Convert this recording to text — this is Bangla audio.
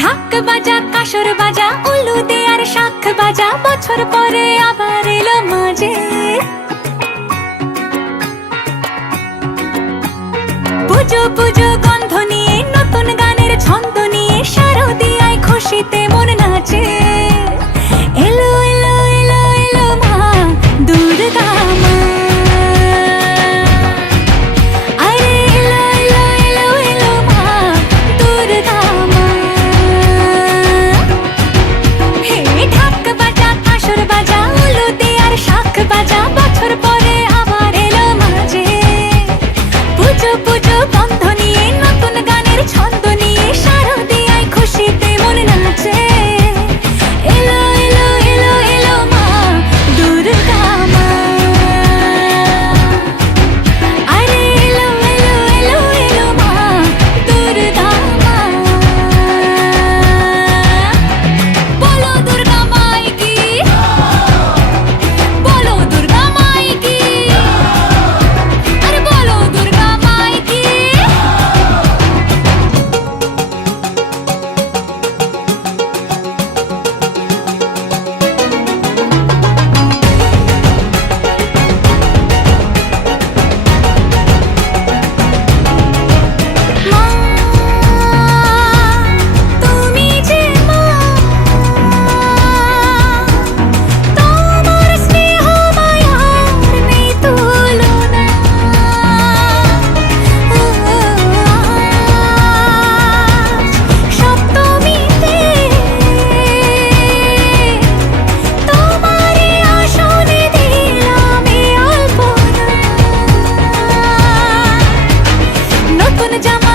ঢাক বাজা কাসর বাজা উলু দে আর শাখ বাজা, বছর পরে আবার এলো মাঝে। পুজো পুজো গন্ধ নিয়ে নতুন গানের ছন্দ নিয়ে শারদিয়ায় খুশিতে মন নাচে। এলো এলো এলো এলো মা দুর্গা মা, আরে এলো এলো এলো এলো মা দুর্গা মা। হে ঢাক বাজা কাসর বাজা উলু দে আর শাখ বাজা, বছর পরে আবার এলো মাঝে। পুজো পুজো গন্ধ নিয়ে নতুন গানের ছন্দ নিয়ে শারদিয়ায় খুশিতে মন নাচে। এলো এলো এলো এলো মা দুর্গা মা, আরে এলো এলো এলো এলো মা দুর্গা মা। বলো দুর্গা মাই কি, বলো দুর্গা মাই কি, আরে বলো দুর্গা মাই কি। মা তুমি যে মা, তোমার স্নেহ মায়ার নেই তুলনা। সপ্তমীতে তোমারে আসনে দিলাম এই আলপনা। নতুন জামা